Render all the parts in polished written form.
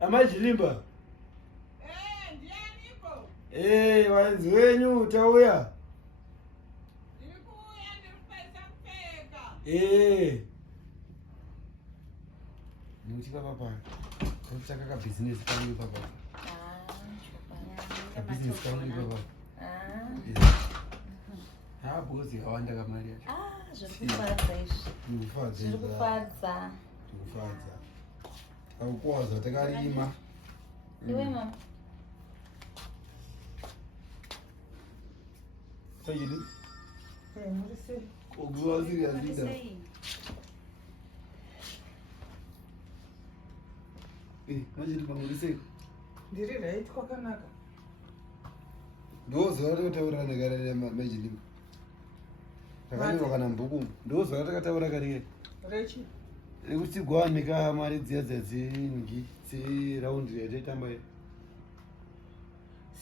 Amajilimba. Ndianipo. Waenzi wenyu utauya. Nilikuya nilipesa mpeka. Nimuchika papa. Kuchaka ka business kangu papa. Ka business kangu papa. Bosi hawanda kama Maria. Zvokufadza izvi. Ndikufadza. Ndikufadza. Aukwaza takarima. Iwe mama. Sayidi. Muri sei. Ogwa serious leader. Majidi muri sei. Ndiri right kwakanaka. Ndozo rakataura negarare majidi. Takanyorwa kana mbuku. Ndozo rakataura kare. Rechi. Ekuti gwanika mari dziya dzingi dziraundi yataitamba.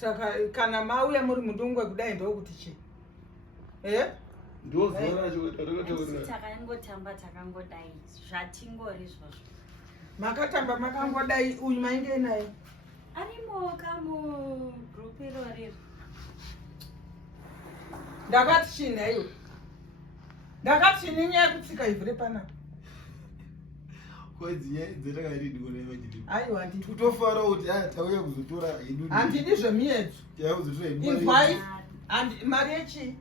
Saka kana mauya muri mudungwe kudai ndokuti chi. Ndozo rakataura. Takangotamba takangodai zvatingori izvozvo. Makatamba makangodai uyu mainge naye. Arimo kamu group irori. Ndakati chini iwe. Ndakati chini nyaya kutsika ivhure panapa. Kwadziye dzatakaridi kone majidi. Aiwa nditi kutofara kuti tauya kuzotora idu. Handidi zvemiedzo. Tauya kuzotora idu. Invite and mari yechi.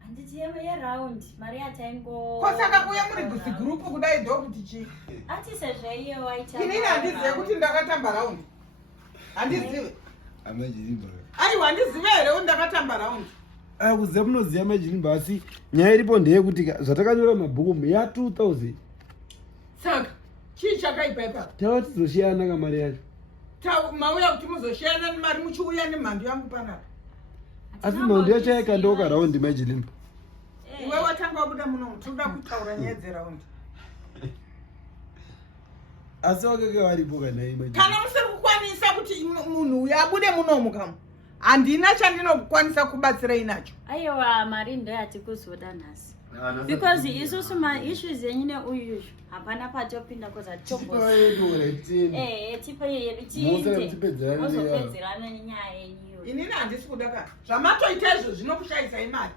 Handiti yeround mari yataingo. Kwasaka kuya muri gusi group kudai ndokuti chi. Ati sezvaiye waita. Inini handizive kuti ndakatamba round. Handizive. Amajirimba. Aiwa handizive here ndakatamba round. Kuziva munoziva majirimba asi nyaya iripo ndeyekuti zvatakanyora mabhuku ya 2000. Saka chii chakaipa ipapo? Tava tizoshiyana kamari yacho. Mauya kuti muzoshiyana nemari muchiuya nemhando yangu panapa. Asi mhando yacho yaikandooka raundi majirimba. Iwe watanga wabuda munomu toda kutaura nyaya dzeraundi. Asi wakanga varipo kana majirimba. Kana musiri kukwanisa kuti munhu uyu abude munomu kamu. Handina chandinokwanisa kubatsirai nacho. Aiwa mari ndoyati kuzoda nhasi. Because isusu issues yenyu neuyu hapana patopinda tipa yedu tiinde mozopedzerana nenyaya yenyu. Inini handisi kuda kana zvamatoita izvo zvinokushayisai mari.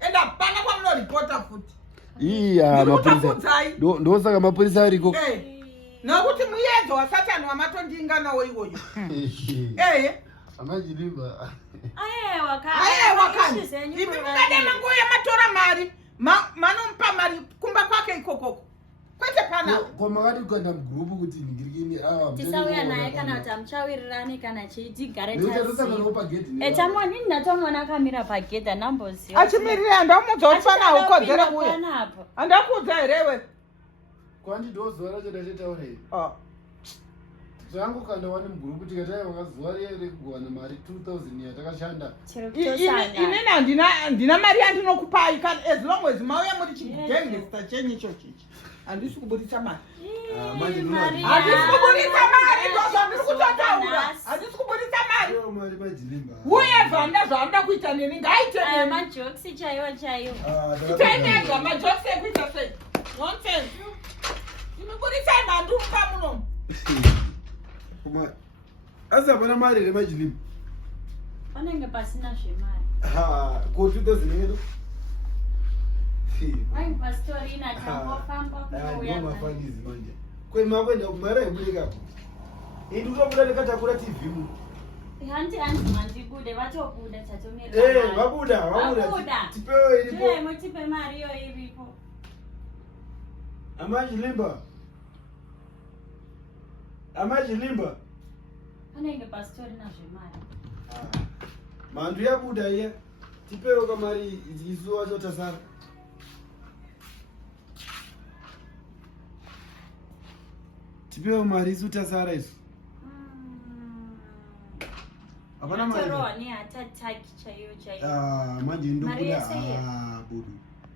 Enda hapana kwamunoripota futi. Mapurisa ndosaka mapurisa ariko. Nokuti muyedzo wasatani wamatondinga nawo iwoyo. Amajirimba. Wakani. Ivi mukade mangoya matora mari. Manompa mari kumba kwake ikokoko. Kwete pana. Kwa makati kwenda mgrupu kuti ningirikini tisauya naye kana kuti amuchawirirani kana chiitigare tasi. Tamoni ndatomona akamira pagedha namboziva. Achimirira handamudza kuti pana ukodzera kuya. Handakudza herewe. Kwandi ndozuva racho ndachitaura here. Zvangu kana wani mgrupu tikataya wakazuva rere kuwana mari 2000 yatakashanda. Inini handina mari yandinokupai kana as long as mauya muri chigengesta chenyu ichochichi. Handisi kubudisa mari. Handisi kubudisa mari ndozvandiri kutotaura. Handisi kubudisa mari. Whoever ndazvaanoda kuita neni ngaaite neni. Majokisi chaiwo. Tenedza majokisi ekuita sei. Nonsense. Inobudisai mhandu mupa munomu. Asa hapana mari here majirimba. Panenge pasina zvemari. Ko 2000 yedu. Pastori inatangofamba kuuya. Mafanizi manje. Kwema kwenda kumara ibudikapo. Ndikutobuda ndikatakura TV mu. Handibude vatobuda chatomira. Vabuda. Tipewe iripo. Mutipe mari yo iripo. Amajirimba. Panenge pastori nazvemari. Mhandu yabuda iye. Tipewe kamari isu wacho tasara. Tipewe mari isu tasara isu. Hapana mari. Toro ni atataki chayo. Manje ndokuda budu.